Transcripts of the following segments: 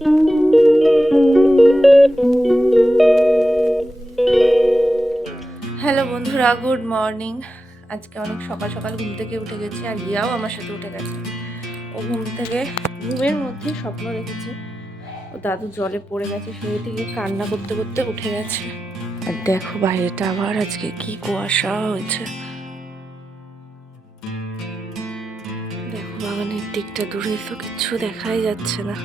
Hello বন্ধুরা, good morning. আজকে অনেক সকাল সকাল ঘুম থেকে উঠে গেছি, আর ইয়াও আমার সাথে উঠে গেছে। ও ঘুমের মধ্যে স্বপ্ন দেখেছে ও দাদু জলে পড়ে গেছে, সেই থেকে কান্না করতে করতে উঠে গেছে। আর দেখো বাইরেটা আবার আজকে কি কুয়াশা হয়েছে। দেখো বাগানের দিকটা দূরে তো কিচ্ছু দেখাই যাচ্ছে না।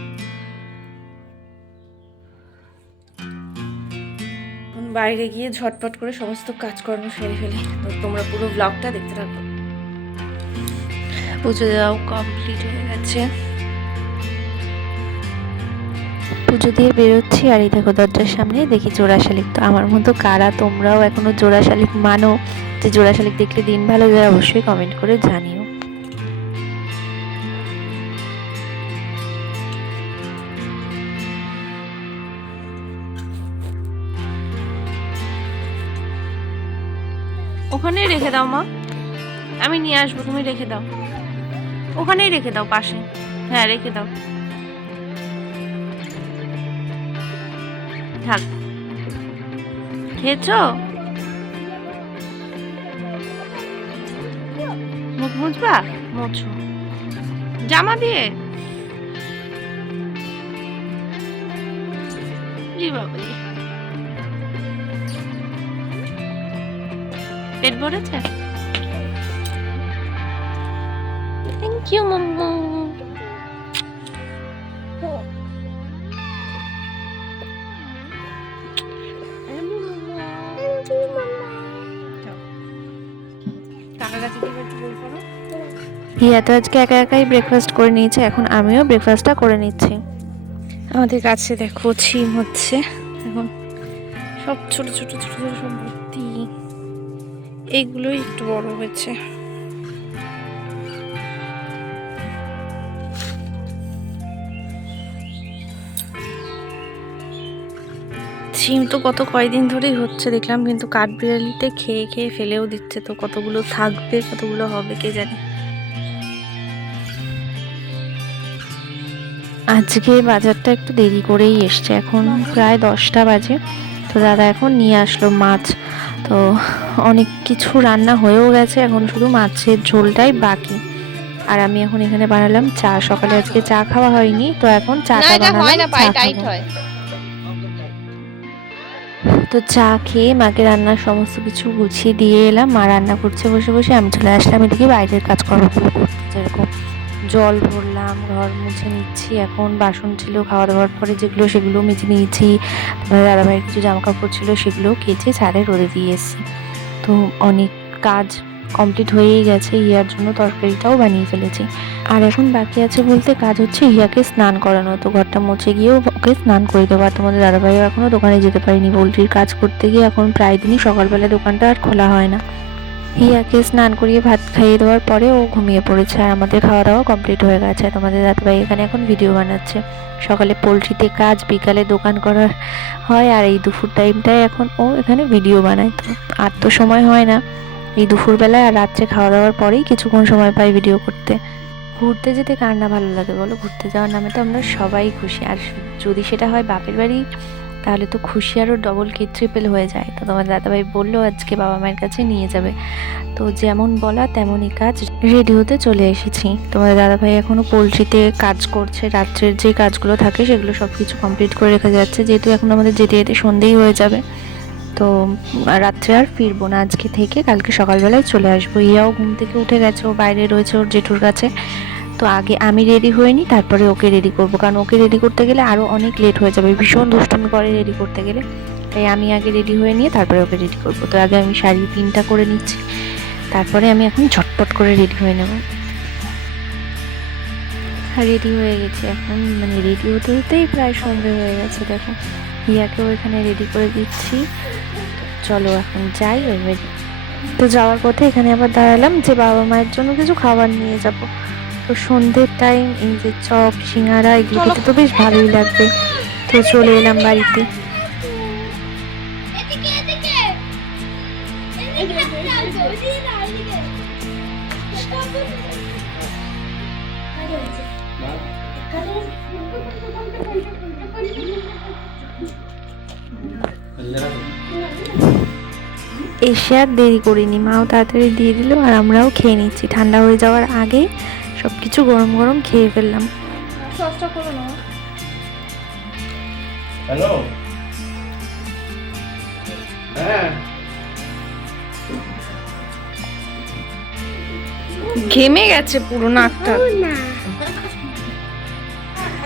বাইরে গিয়ে ঝটপট করে সমস্ত কাজকর্ম সেরে ফেলি, তো তোমরা পুরো ব্লগটা দেখতে থাকো। পুজো দেওয়াও কমপ্লিট হয়ে গেছে। পুজো দিয়ে বেরোচ্ছি, আর এই দেখো দরজার সামনে দেখি জোড়া শালিক। তো আমার মতো কারা তোমরাও এখনো জোড়া শালিক মানো, যে জোড়া শালিক দেখলে দিন ভালো যায়, অবশ্যই কমেন্ট করে জানিও। ওখানেই রেখে দাও মা, আমি নিয়ে আসবো, তুমি রেখে দাও, ওখানেই রেখে দাও পাশে। হ্যাঁ রেখে দাও, থাক। খেয়েছো? মুখ মুছবা? মুছো জামা দিয়ে। বাবা, পেট ভরেছে? Thank you মাম্মু। হিয়া তো আজকে একা একাই ব্রেকফাস্ট করে নিয়েছে, এখন আমিও ব্রেকফাস্টটা করে নিচ্ছি। আমাদের কাছে দেখো ছিম হচ্ছে এখন, সব ছোট ছোট ছোট ছোট সব ভর্তি। এইগুলোই একটু বড় হয়েছে। ছিম তো কত কয়দিন ধরেই হচ্ছে দেখলাম, কিন্তু কাঠবিড়ালিতে খেয়ে খেয়ে ফেলেও দিচ্ছে, তো কতগুলো থাকবে কতগুলো হবে কে জানে। আজকে বাজারটা একটু দেরি করেই এসছে, এখন প্রায় 10টা বাজে। তো দাদা এখন নিয়ে আসলো মাছ। তো অনেক কিছু রান্না হয়েও গেছে, এখন শুধু মাছের ঝোলটাই বাকি। আর আমি এখন এখানে বানালাম চা। সকালে আজকে চা খাওয়া হয়নি, তো এখন চাটা বানালাম, চা খাবো। তো চা খেয়ে মাকে রান্নার সমস্ত কিছু গুছিয়ে দিয়ে এলাম। মা রান্না করছে বসে বসে, আমি চলে আসলাম এদিকে বাইরের কাজকর্মগুলো করতে। যেরকম জল ভরলাম, ঘর মুছে নিচ্ছি, এখন বাসন ছিল খাওয়া দাওয়ার পরে যেগুলো সেগুলো মেজে নিয়েছি। তারপরে দাদাভাইয়ের কিছু জামা কাপড় ছিল সেগুলো কেচে ছাদে রোদে দিয়ে এসেছি। তো অনেক কাজ কমপ্লিট হয়েই গেছে। হিয়ার জন্য তরকারিটাও বানিয়ে ফেলেছি। আর এখন বাকি আছে বলতে কাজ হচ্ছে হিয়াকে স্নান করানো। তো ঘরটা মুছে গিয়েও ওকে স্নান করে দেবো। আর তোমাদের দাদাভাইও এখনও দোকানে যেতে পারিনি, পোলট্রির কাজ করতে গিয়ে এখন প্রায় দিনই সকালবেলা দোকানটা আর খোলা হয় না। হিয়াকে স্নান করিয়ে ভাত খাইয়ে দেওয়ার পরে ও ঘুমিয়ে পড়েছে, আর আমাদের খাওয়া দাওয়া কমপ্লিট হয়ে গেছে। তোমাদের দাদাভাই এখানে এখন ভিডিও বানাচ্ছে। সকালে পোলট্রিতে কাজ, বিকালে দোকান করার হয়, আর এই দুপুর টাইমটায় এখন ও এখানে ভিডিও বানায়। তো আর তো সময় হয় না এই দুপুরবেলায়, আর রাত্রে খাওয়া দাওয়ার পরেই কিছুক্ষণ সময় পাই ভিডিও করতে। ঘুরতে যেতে কার না ভালো লাগে বলো? ঘুরতে যাওয়ার নামে তো আমরা সবাই খুশি, আর যদি সেটা হয় বাপের বাড়ি, তাহলে তো খুশি আরও ডবল কি ট্রিপল হয়ে যায়। তো তোমার দাদাভাই বললো আজকে বাবা মায়ের কাছে নিয়ে যাবে। তো যেমন বলা তেমনই কাজ, রেডি হতে চলে এসেছি। তোমাদের দাদাভাই এখনও পোলট্রিতে কাজ করছে, রাত্রের যে কাজগুলো থাকে সেগুলো সব কিছু কমপ্লিট করে রেখে যাচ্ছে, যেহেতু এখন আমাদের যেতে যেতে সন্ধেই হয়ে যাবে। তো রাত্রে আর ফিরবো না, আজকে থেকে কালকে সকালবেলায় চলে আসবো। ইয়াও ঘুম থেকে উঠে গেছে, ও বাইরে রয়েছে ওর জেঠুর কাছে। তো আগে আমি রেডি হয়ে নিই, তারপরে ওকে রেডি করবো, কারণ ওকে রেডি করতে গেলে আরও অনেক লেট হয়ে যাবে, ভীষণ দুষ্টুমি করে রেডি করতে গেলে। তাই আমি আগে রেডি হয়ে নিয়ে তারপরে ওকে রেডি করবো। তো আগে আমি শাড়ি পিনটা করে নিচ্ছি, তারপরে আমি এখন ঝটপট করে রেডি হয়ে নেব। রেডি হয়ে গেছি এখন, মানে রেডি হতে হতেই প্রায় সন্ধে হয়ে গেছে। দেখো হিয়াকেও এখানে রেডি করে দিচ্ছি। চলো এখন যাই এবার। তো যাওয়ার পথে এখানে আবার দাঁড়ালাম যে বাবা মায়ের জন্য কিছু খাবার নিয়ে যাব। তো সন্ধ্যের টাইম এই যে চপ সিঙ্গারা এগুলো খেতে তো বেশ ভালোই লাগবে। তো চলে এলাম বাড়িতে। এসে আর দেরি করিনি, মাও তাড়াতাড়ি দিয়ে দিল আর আমরাও খেয়ে নিচ্ছি। ঠান্ডা হয়ে যাওয়ার আগেই সব কিছু গরম গরম খেয়ে ফেললাম। সসটা করো না। হ্যালো, হ্যাঁ ঘেমে গেছে পুরো নাকটা।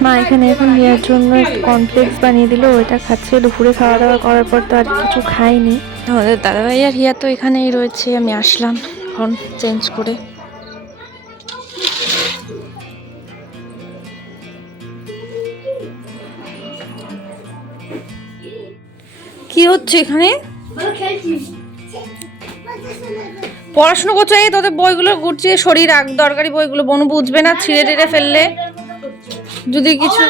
মা এখানে এখন নেওয়ার জন্য কর্নফ্লেক্স বানিয়ে দিল, ওইটা খাচ্ছে। দুপুরে খাওয়া দাওয়া করার পর তো আর কিছু খাইনি। আমাদের দাদাভাই আর হিয়া তো এখানেই রয়েছে, আমি আসলাম এখন চেঞ্জ করে। কি হচ্ছে এখানে? পড়াশোনা করছো? এই তোদের বইগুলো গুছিয়ে সরিয়ে রাখ, দরকারি বইগুলো। বনু বুঝবে না, ছিঁড়ে টিড়ে ফেললে যদি কিছু।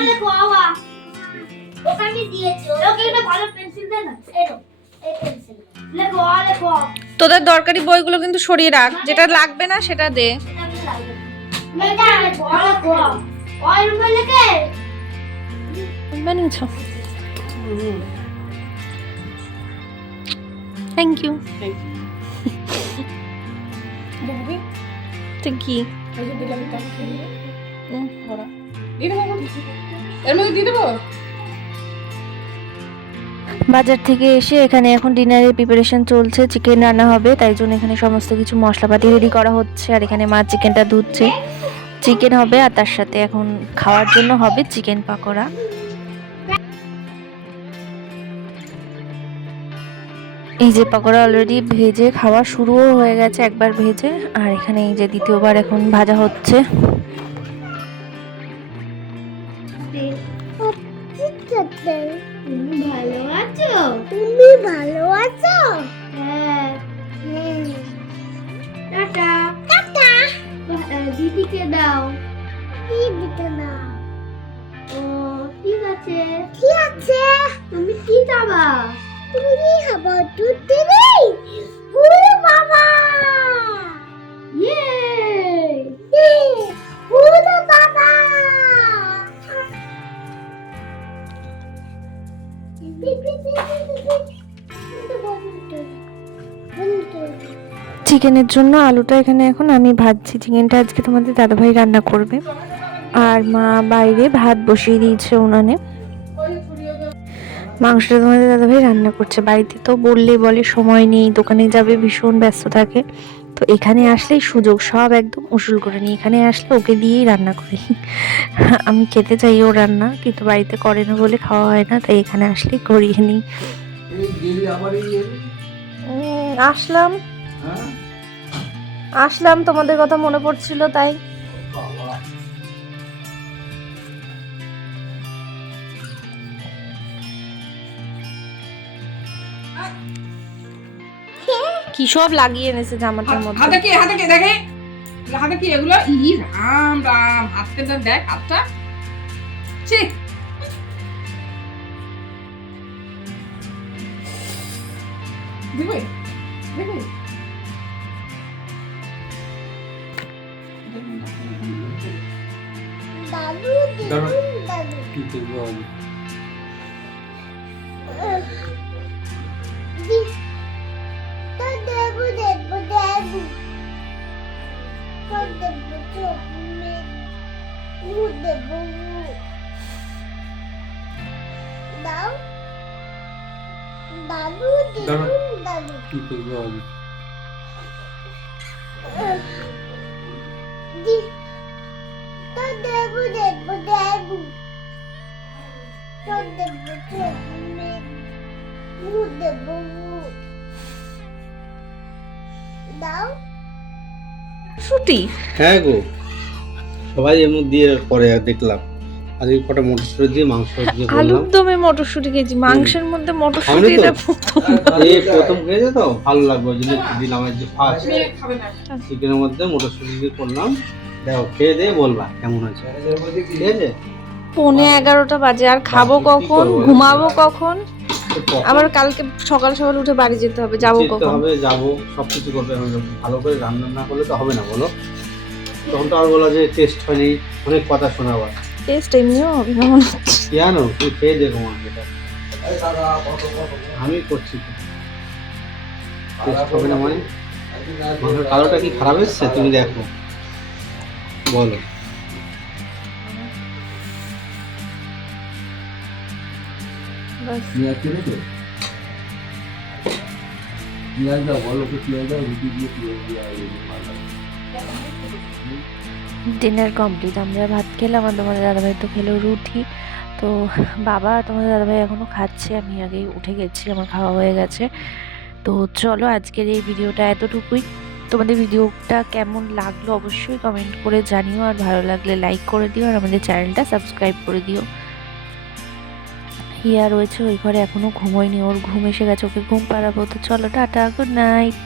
তোদের দরকারি বইগুলো কিন্তু সরিয়ে রাখ, যেটা লাগবে না সেটা দে। বানিয়েছো? Thank you. তো কি বাজার থেকে এসে এখানে এখন ডিনারের প্রিপারেশন চলছে। চিকেন রান্না হবে, তাই জন্য এখানে সমস্ত কিছু মশলাপাতি রেডি করা হচ্ছে। আর এখানে মা চিকেনটা ধুচ্ছে। চিকেন হবে আর তার সাথে এখন খাওয়ার জন্য হবে চিকেন পাকোড়া। এই যে পাকোড়া অলরেডি ভেজে খাওয়া শুরুও হয়ে গেছে একবার ভেজে, আর এখানে এই যে দ্বিতীয়বার এখন ভাজা হচ্ছে। ভালো আছো? তুমি ভালো আছো? হ্যাঁ। Tata tata. দিদিকে দাও। দিদিকে দাও। ও ঠিক আছে। ঠিক আছে। তুমি কি খাবা? তুমি কি খাবা? দুধ দিবি? ওরে বাবা! ইয়ে! ওরে বাবা! চিকেনের জন্য আলুটা এখানে এখন আমি ভাজছি। চিকেনটা আজকে তোমাদের দাদাভাই রান্না করবে, আর মা বাইরে ভাত বসিয়ে দিয়েছে উনানে। মাংসটা তোমাদের দাদাভাই রান্না করছে। বাড়িতে তো বললেই বলে সময় নেই, দোকানে যাবে, ভীষণ ব্যস্ত থাকে। তো এখানে আসলেই সুযোগ, সব একদম উসুল করে নিই। এখানে আসলে ওকে দিয়েই রান্না করি। আমি খেতে চাই ওর রান্না, কিন্তু বাড়িতে করে না বলে খাওয়া হয় না, তাই এখানে আসলেই করিয়ে নিই। আসলাম আসলাম তোমাদের কথা মনে পড়ছিল তাই। কি সব লাগিয়ে এনেছে জামাটার মধ্যে। হাতে কি দেখে, হাতে কি এগুলো? ই রাম রাম, হাতকে দেখ হাতটা। ছি, দেখবে দেখবে। দাদু দাদু দেবু দেবু দেবু দেবু দেবু দাও দাদু দেবু দাদু দেবু দেবু দেবু দেবু দাও। ছুটি হ্যাঁ গো, সবাই এমন দিয়ে পরে দেখলাম। আজকে কটা মটরশুঁটি দিয়ে মাংস দিয়ে করলাম। আলুর দমে মটরশুঁটি খেয়েছি, মাংসের মধ্যে মটরশুঁটি আমি তো- এটা প্রথম। এই প্রথম খেয়েছে তো ভালো লাগবে, ওই জন্য দিলাম। আজ ফার্স্ট মেয়ে খাবে না। চিকেনের মধ্যে মটরশুঁটি দিয়ে করলাম। দেখো খেয়ে দিয়ে বলবা কেমন আছে, ঠিক আছে? 11:30 বাজে, আর খাবো বাকি কি কখন, করবো? ঘুমাবো কখন, তো আবার কালকে সকাল সকাল উঠে বাড়ি যেতে হবে, যাবো যেতে কখন। হবে, যাবো, সবকিছু করতে হবে। ভালো করে রান্না না করলে তো হবে না, বলো? তখন তো আর বলা যে টেস্ট হয়নি, অনেক কথা শোনাবার। টেস্ট এমনিও হবে না মনে হচ্ছে। জানো তুই খেয়ে দেখো মাংসটা, আমি করছি তো। টেস্ট হবে না মানে মাংসের কালোটা কি খারাপ এসছে তুমি দেখো বলো। বাস পেঁয়াজ কেটেছো? পেঁয়াজ দাও, বলো তো পেঁয়াজ দাও, রুটি দিয়ে পেঁয়াজ দিয়ে আর এই মাল দাও। ডিনার কমপ্লিট, আমরা ভাত খেলাম আর তোমাদের দাদাভাই তো খেলো রুটি। তো বাবা তোমাদের দাদাভাই এখনও খাচ্ছে, আমি আগেই উঠে গেছি, আমার খাওয়া হয়ে গেছে। তো চলো আজকের এই ভিডিওটা এতটুকুই। তোমাদের ভিডিওটা কেমন লাগলো অবশ্যই কমেন্ট করে জানিও, আর ভালো লাগলে লাইক করে দিও, আর আমাদের চ্যানেলটা সাবস্ক্রাইব করে দিও। হিয়া রয়েছে ওই ঘরে, এখনও ঘুমোয়নি, ওর ঘুম এসে গেছে, ওকে ঘুম পাড়াবো। তো চলো টাটা, গুড নাইট।